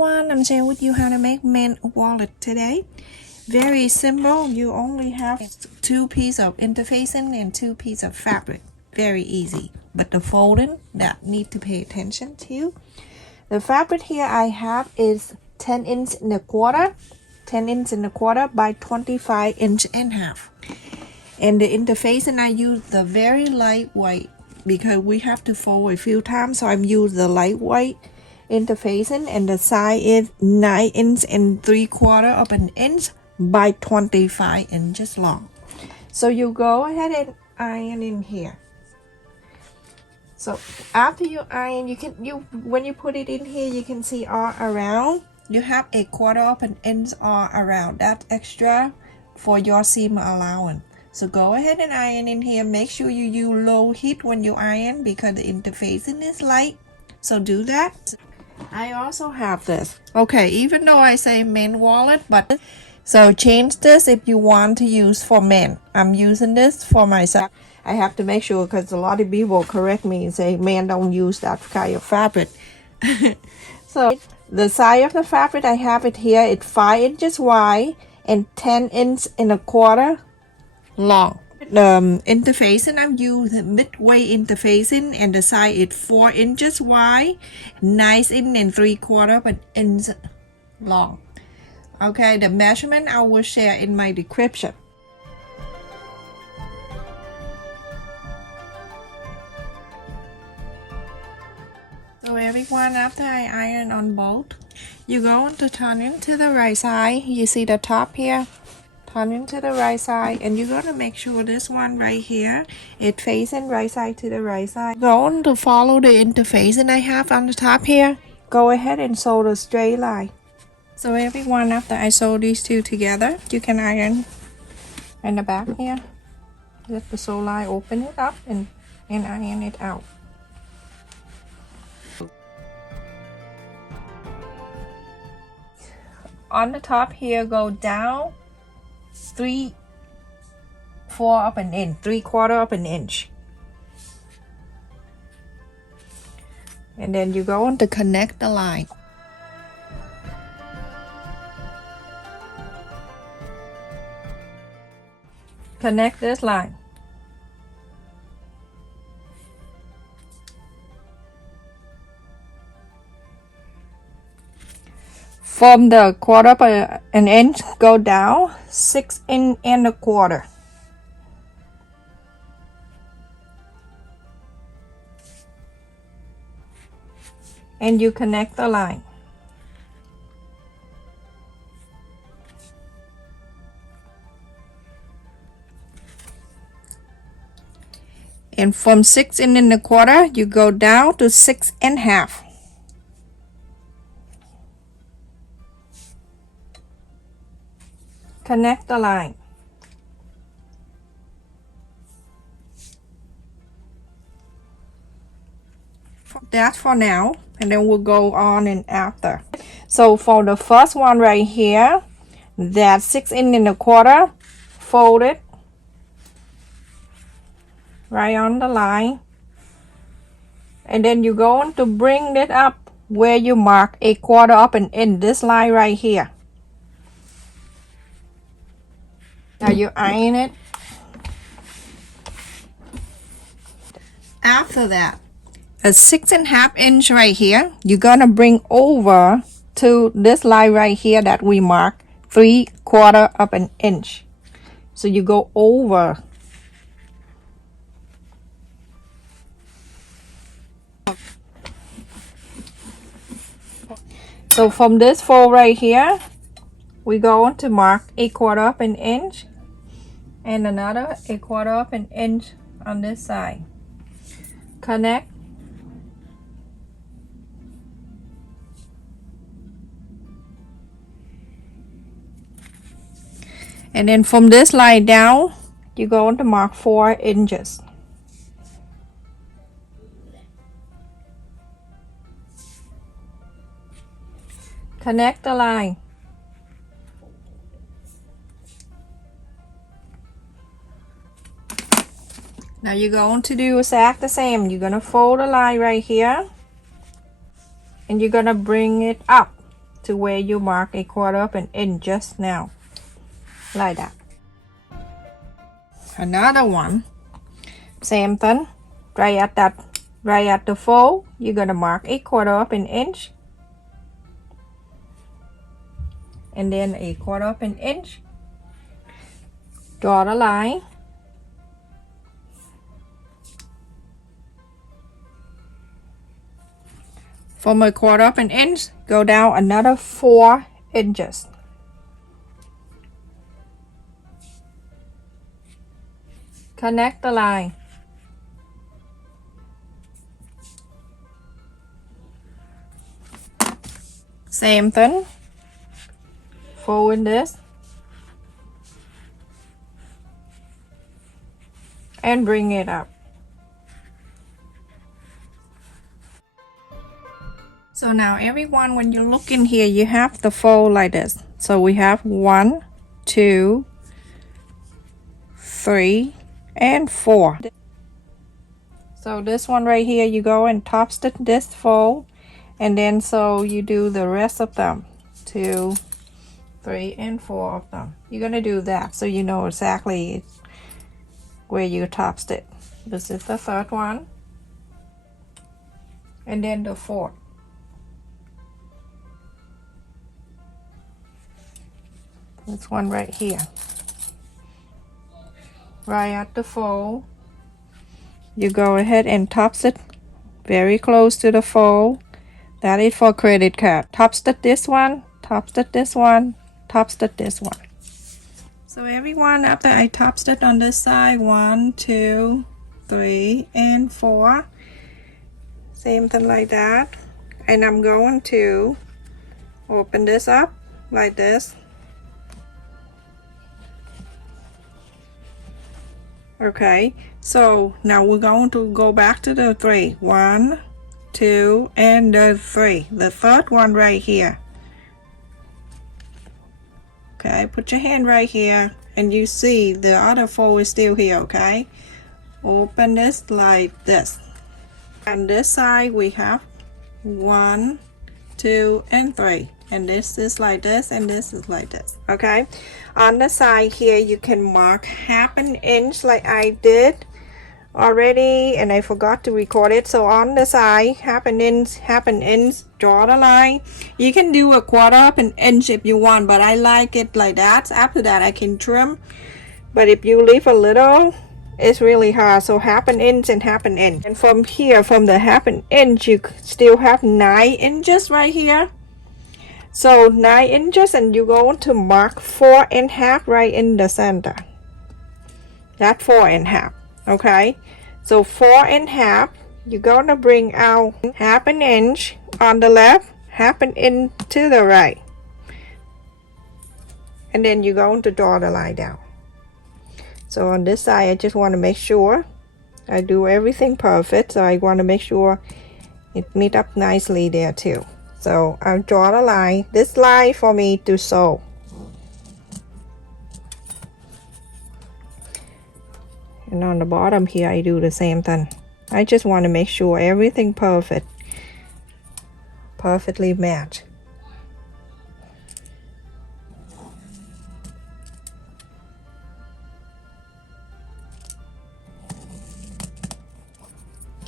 everyone, I'm sharing with you how to make men wallet today. Very simple. You only have 2 pieces of interfacing and 2 pieces of fabric. Very easy. But the folding that need to pay attention to. The fabric here I have is 10 inch and a quarter. 10 inch and a quarter by 25 inch and a half. And the interfacing I use the very lightweight because we have to fold a few times, so I'm using the lightweight interfacing, and the size is 9 inch and 3/4 of an inch by 25 inches long. So you go ahead and iron in here. So after you iron, when you put it in here, you can see all around you have 1/4 of an inch all around. That's extra for your seam allowance. So go ahead and iron in here. Make sure you use low heat when you iron because the interfacing is light. So do that. I also have this. Okay, even though I say men wallet, but so change this if you want to use for men. I'm using this for myself. I have to make sure because a lot of people correct me and say men don't use that kind of fabric. So the size of the fabric I have it here, it's 5 inches wide and 10 inch and a quarter long. The interfacing I'm using midway interfacing, and the size is 4 inches wide, 9 inch and 3/4 of an inch long. Okay, the measurement I will share in my description. So everyone, after I iron on both, you go to turn into the right side. You see the top here? Turn into the right side, and you're gonna make sure this one right here it facing right side to the right side. Going to follow the interfacing I have on the top here. Go ahead and sew the straight line. So everyone, after I sew these two together, you can iron in the back here. Let the sew line, open it up and iron it out. On the top here, go down 3/4 of an inch, 3/4 of an inch. And then you go on to connect the line. Connect this line. From the 1/4 of an inch, go down 6 inch and a quarter. And you connect the line. And from 6 inch and a quarter, you go down to 6 and a half. Connect the line. That's for now, and then we'll go on and after. So for the first one right here, that's 6 inch and a quarter, fold it right on the line, and then you're going to bring it up where you mark 1/4 of an inch, this line right here. Now you iron it. After that, a 6 and a half inch right here, you're gonna bring over to this line right here that we mark 3/4 of an inch. So you go over. So from this fold right here, we go on to mark 1/4 of an inch and another 1/4 of an inch on this side. Connect. And then from this line down, you go on to mark 4 inches. Connect the line. Now you're going to do exactly the same. You're gonna fold the line right here, and you're gonna bring it up to where you mark 1/4 of an inch just now, like that. Another one, same thing, right at the fold, you're gonna mark 1/4 of an inch, and then 1/4 of an inch, draw the line, from 1/4 of an inch, go down another 4 inches. Connect the line. Same thing, fold in this, and bring it up. So now everyone, when you look in here, you have the fold like this. So we have 1, 2, 3, and 4. So this one right here, you go and top stitch this fold, and then so you do the rest of them, 2, 3, and 4 of them. You're gonna do that so you know exactly where you top stitch. This is the third one, and then the fourth. This one right here, right at the fold, you go ahead and top stitch very close to the fold. That is for credit card. Top stitch this one, top stitch this one, top stitch this one. So everyone, after I top stitch on this side, 1, 2, 3, and 4, same thing like that, and I'm going to open this up like this. Okay, so now we're going to go back to the 3. 1, 2, and the 3. The third one right here. Okay, put your hand right here, and you see the other 4 is still here. Okay, open this like this. On this side we have 1, 2, and 3. And this is like this, and this is like this. Okay, on the side here you can mark 1/2 inch like I did already, and I forgot to record it. So on the side, 1/2 inch, draw the line. You can do 1/4 of an inch if you want, but I like it like that. After that I can trim, but if you leave a little, it's really hard. So 1/2 inch and 1/2 inch, and from here, from the 1/2 inch, you still have 9 inches right here. So 9 inches, and you're going to mark 4.5 right in the center. That's 4.5. Okay, so 4.5, you're gonna bring out 1/2 inch on the left, 1/2 inch to the right, and then you're going to draw the line down. So on this side, I just want to make sure I do everything perfect, so I want to make sure it meet up nicely there too. So I'll draw the line, this line for me to sew. And on the bottom here, I do the same thing. I just want to make sure everything perfectly match.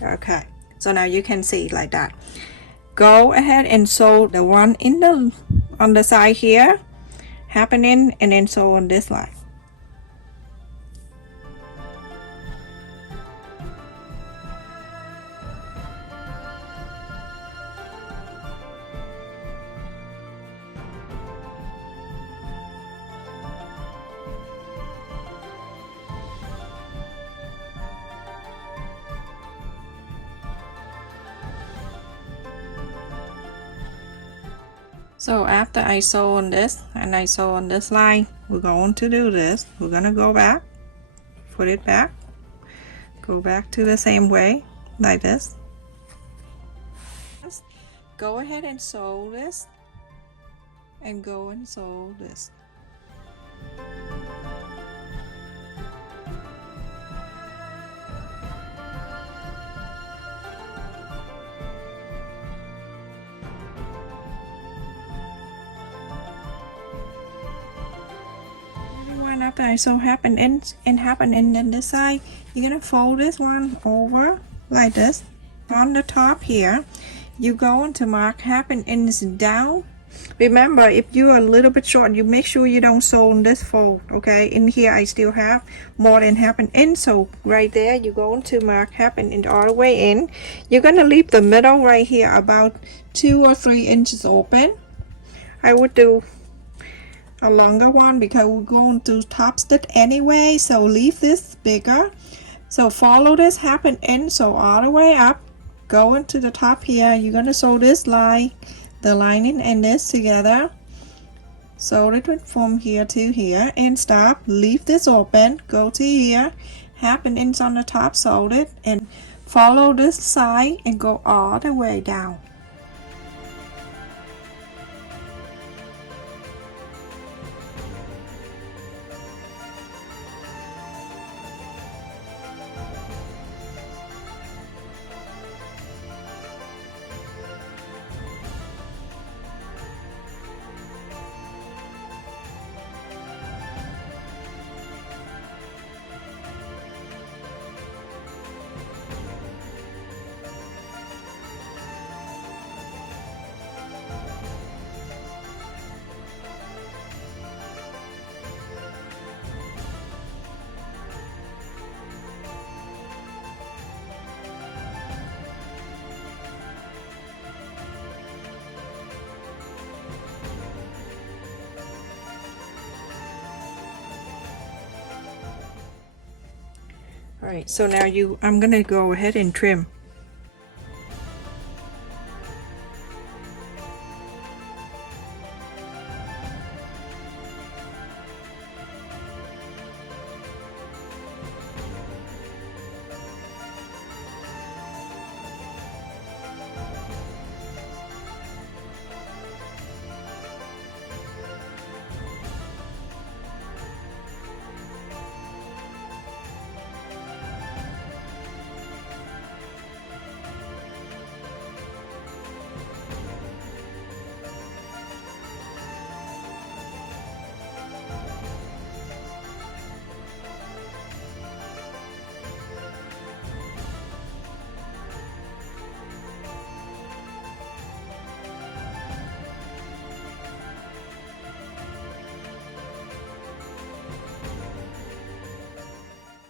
Okay, so now you can see like that. Go ahead and sew the one in the on the side here, 1/2 inch, and then sew on this line. So after I sew on this and I sew on this line, we're going to do this. We're gonna go back, put it back, go back to the same way, like this. Go ahead and sew this, and go and sew this. after I sew half an inch and half an inch on this side, you're gonna fold this one over like this. On the top here, you're going to mark half an inch down. Remember, if you're a little bit short, you make sure you don't sew in this fold, okay? In here I still have more than half an inch, so right there you're going to mark half an inch all the way in. You're gonna leave the middle right here about 2 or 3 inches open. I would do a longer one because we're going to top stitch anyway, so leave this bigger. So follow this half an inch, so all the way up, go into the top here. You're gonna sew this line, the lining and this together, sew it from here to here and stop. Leave this open, go to here, half an inch on the top, sew it, and follow this side and go all the way down. Alright, so now I'm gonna go ahead and trim.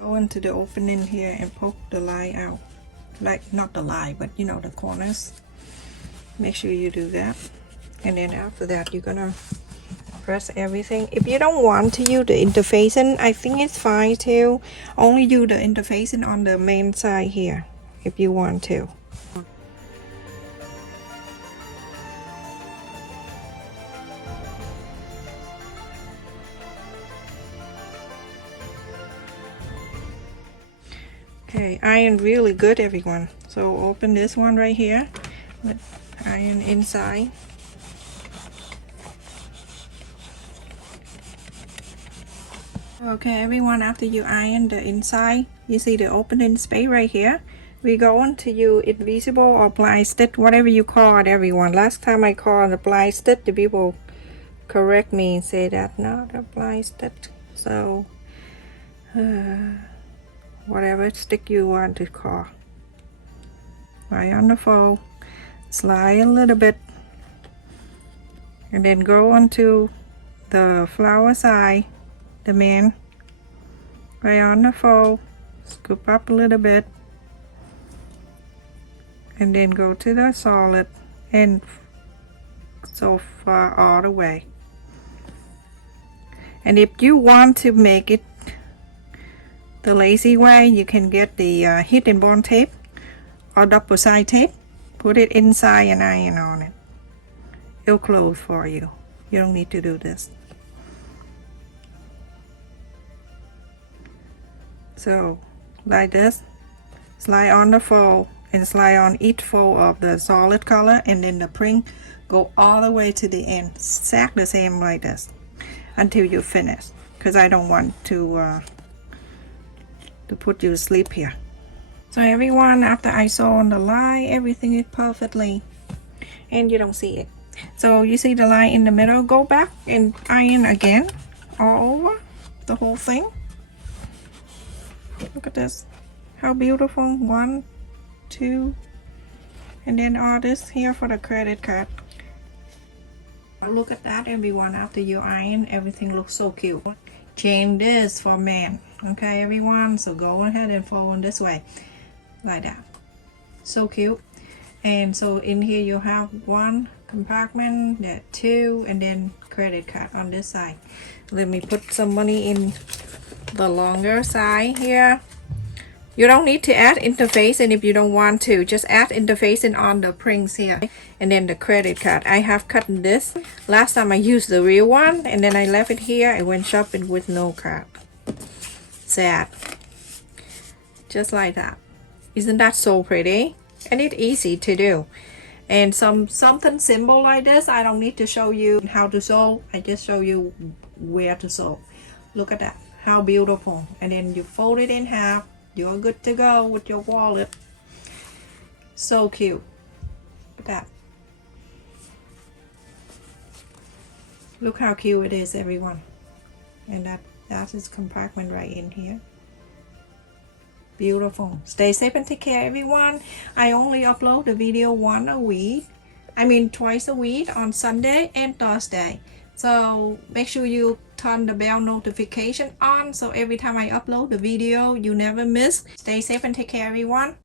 Go into the opening here and poke the line out, like not the line, but you know, the corners. Make sure you do that, and then after that you're gonna press everything. If you don't want to use the interfacing, I think it's fine too. Only use the interfacing on the main side here if you want to. Okay, iron really good, everyone. So open this one right here with iron inside. Okay, everyone, after you iron the inside, you see the opening space right here. We're going to use invisible or blind stitch, whatever you call it, everyone. Last time I called it blind stitch, the people correct me and say that not a blind stitch. So whatever stick you want to call. Right on the fold, slide a little bit, and then go onto the flower side, the man, right on the fold, scoop up a little bit, and then go to the solid and so far all the way. And if you want to make it the lazy way, you can get the heat and bond tape or double side tape, put it inside and iron on it. It'll close for you. You don't need to do this. So like this, slide on the fold and slide on each fold of the solid color, and then the print go all the way to the end, exactly the same like this until you finish, because I don't want to put you to sleep here. So everyone, after I sew on the line, everything is perfectly, and you don't see it. So you see the line in the middle, go back and iron again all over the whole thing. Look at this, how beautiful. 1, 2, and then all this here for the credit card. Look at that, everyone. After you iron, everything looks so cute. Chain this for men, okay everyone? So go ahead and fold this way like that. So cute. And so in here you have 1 compartment, that 2, and then credit card on this side. Let me put some money in the longer side here. You don't need to add interface, and if you don't want to, just add interfacing on the prints here. And then the credit card, I have cut this. Last time I used the real one, and then I left it here. I went shopping with no card. Sad. Just like that. Isn't that so pretty? And it's easy to do. And something simple like this, I don't need to show you how to sew. I just show you where to sew. Look at that, how beautiful. And then you fold it in half. You're good to go with your wallet. So cute. Look at that. Look how cute it is, everyone. And that is compartment right in here. Beautiful. Stay safe and take care, everyone. I only upload the video twice a week on Sunday and Thursday. So make sure you turn the bell notification on, so every time I upload the video you never miss. Stay safe and take care, everyone.